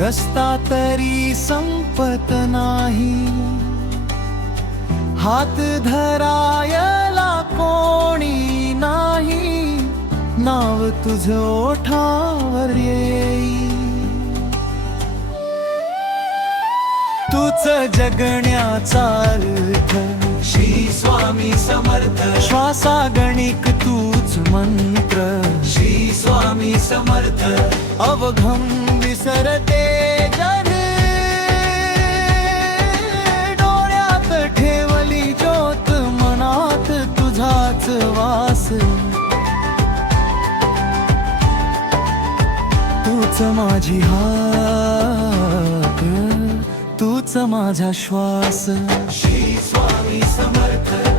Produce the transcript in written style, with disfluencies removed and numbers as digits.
रस्ता तरी संपत नाही, हात धरायला कोणी नाही, नाव तुझं ओठावर येई. तूच जगण्याचा अर्थ, श्री स्वामी समर्थ. श्वासागणिक तूच मंत्र, श्री स्वामी समर्थ. अवघम विसरते जन, डोळ्यात ठेवली ज्योत, मनात तुझाच वास. तूच माझी हाक, तूच माझा श्वास. श्री स्वामी समर्थ.